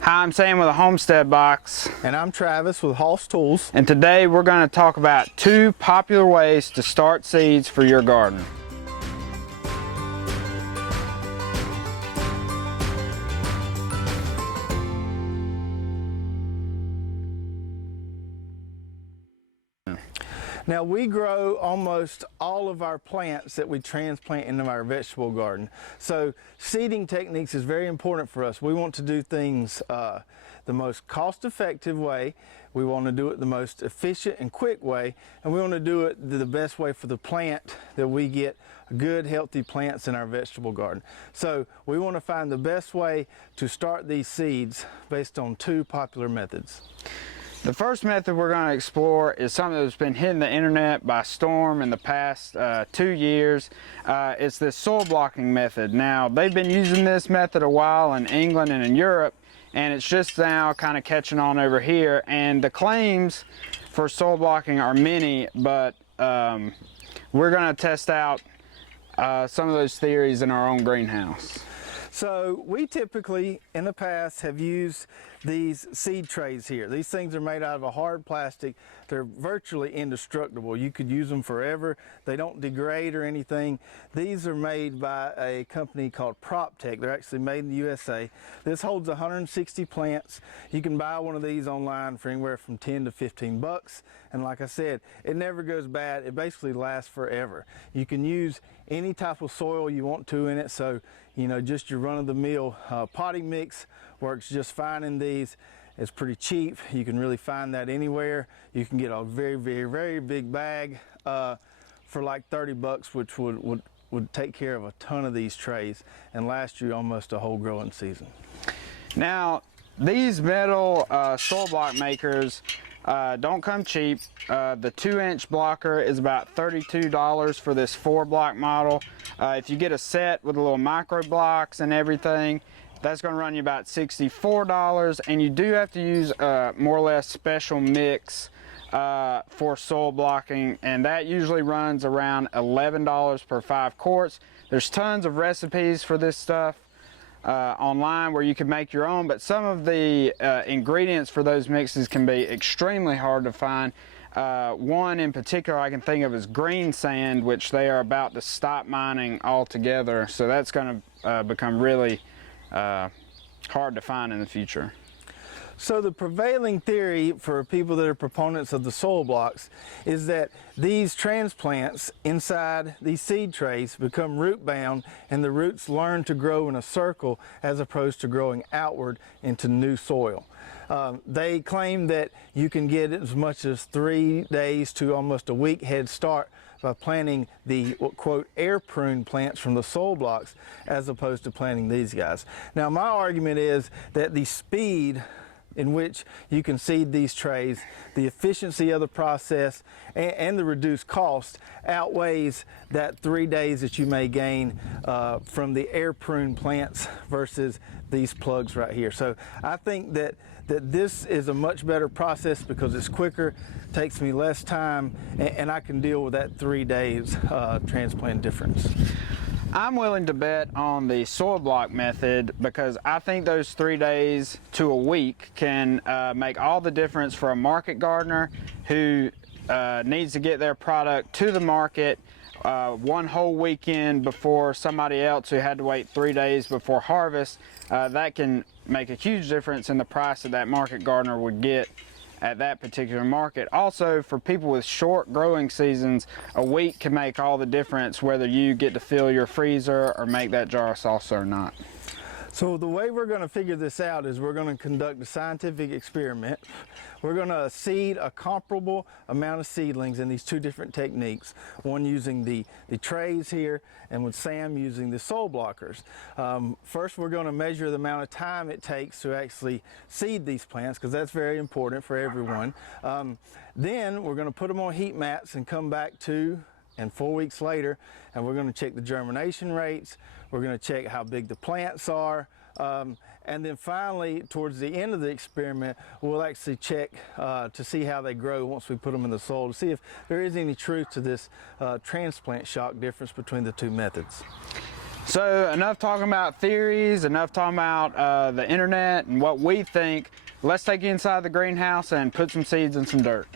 Hi, I'm Sam with a Homestead Box. And I'm Travis with Hoss Tools. And today we're going to talk about 2 popular ways to start seeds for your garden. Now we grow almost all of our plants that we transplant into our vegetable garden. So seeding techniques is very important for us. We want to do things the most cost-effective way. We want to do it the most efficient and quick way, and we want to do it the best way for the plant, that we get good healthy plants in our vegetable garden. So we want to find the best way to start these seeds based on 2 popular methods. The first method we're going to explore is something that's been hitting the internet by storm in the past 2 years. It's this soil blocking method. Now, they've been using this method a while in England and in Europe, and it's just now kind of catching on over here. And the claims for soil blocking are many, but we're going to test out some of those theories in our own greenhouse. So we typically in the past have used these seed trays here. These things are made out of a hard plastic. They're virtually indestructible. You could use them forever. They don't degrade or anything. These are made by a company called PropTech. They're actually made in the USA. This holds 160 plants. You can buy one of these online for anywhere from 10 to 15 bucks. And like I said, it never goes bad. It basically lasts forever. You can use any type of soil you want to in it. So, you know, just your run-of-the-mill potting mix works just fine in these. It's pretty cheap. You can really find that anywhere. You can get a very big bag for like 30 bucks, which would take care of a ton of these trays and last you almost a whole growing season. Now, these metal soil block makers don't come cheap. The 2-inch blocker is about $32 for this 4-block model. If you get a set with a little micro blocks and everything, that's going to run you about $64, and you do have to use a more or less special mix for soil blocking, and that usually runs around $11 per 5 quarts. There's tons of recipes for this stuff online where you can make your own, but some of the ingredients for those mixes can be extremely hard to find. One in particular I can think of is green sand, which they are about to stop mining altogether, so that's going to become really hard to find in the future. So the prevailing theory for people that are proponents of the soil blocks is that these transplants inside these seed trays become root bound, and the roots learn to grow in a circle as opposed to growing outward into new soil. They claim that you can get as much as 3 days to almost a week head start by planting the quote air prune plants from the soil blocks as opposed to planting these guys. Now my argument is that the speed in which you can seed these trays, the efficiency of the process, and the reduced cost outweighs that 3 days that you may gain from the air prune plants versus these plugs right here. So I think that this is a much better process because it's quicker, takes me less time, and I can deal with that 3 days transplant difference. I'm willing to bet on the soil block method because I think those 3 days to a week can make all the difference for a market gardener who needs to get their product to the market one whole weekend before somebody else who had to wait 3 days before harvest. That can make a huge difference in the price that market gardener would get at that particular market. Also, for people with short growing seasons, a week can make all the difference whether you get to fill your freezer or make that jar of salsa or not. So the way we're going to figure this out is we're going to conduct a scientific experiment. We're going to seed a comparable amount of seedlings in these 2 different techniques, one using the trays here and with Sam using the soil blockers. First we're going to measure the amount of time it takes to actually seed these plants, because that's very important for everyone. Then we're going to put them on heat mats and come back 2 and 4 weeks later, and we're going to check the germination rates. We're going to check how big the plants are, and then finally towards the end of the experiment we'll actually check to see how they grow once we put them in the soil, to see if there is any truth to this transplant shock difference between the 2 methods. So enough talking about theories, enough talking about the internet and what we think. Let's take you inside the greenhouse and put some seeds in some dirt.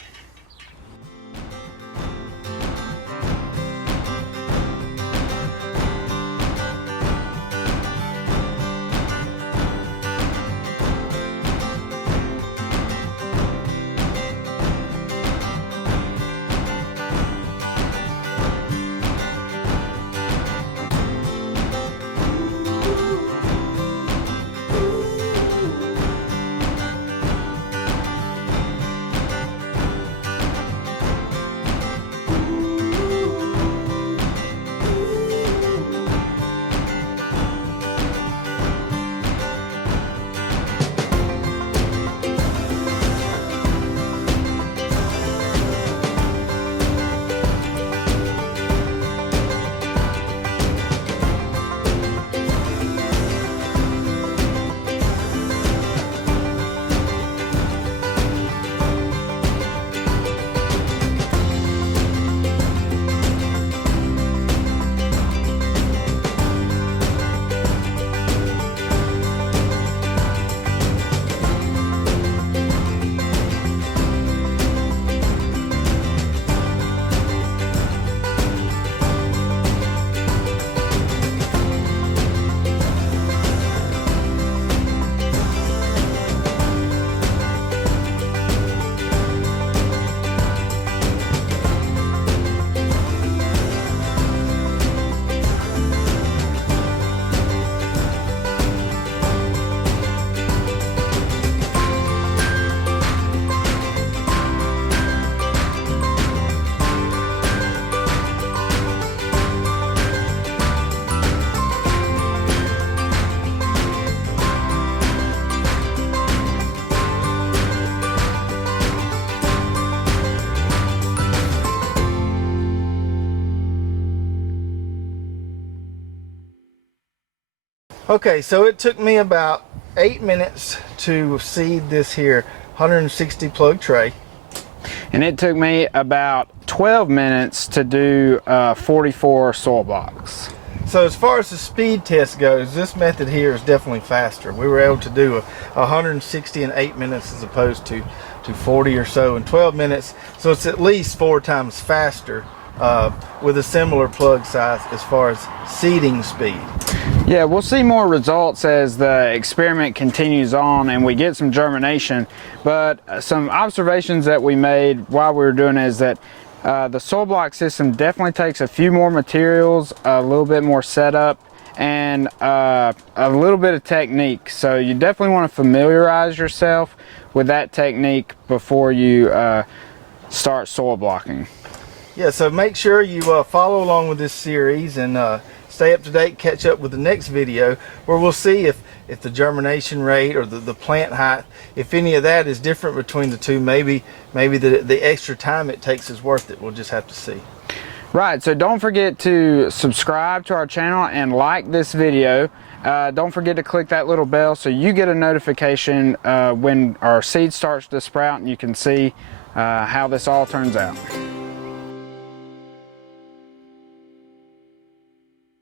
Okay, so it took me about 8 minutes to seed this here 160 plug tray. And it took me about 12 minutes to do 44 soil blocks. So as far as the speed test goes, this method here is definitely faster. We were able to do 160 in 8 minutes as opposed to 40 or so in 12 minutes. So it's at least 4 times faster with a similar plug size as far as seeding speed. Yeah, we'll see more results as the experiment continues on and we get some germination. But some observations that we made while we were doing it is that the soil block system definitely takes a few more materials, a little bit more setup, and a little bit of technique. So you definitely want to familiarize yourself with that technique before you start soil blocking. Yeah, so make sure you follow along with this series and stay up to date, catch up with the next video where we'll see if the germination rate or the plant height, if any of that is different between the two. Maybe the extra time it takes is worth it. We'll just have to see. Right, so don't forget to subscribe to our channel and like this video. Don't forget to click that little bell so you get a notification when our seed starts to sprout and you can see how this all turns out.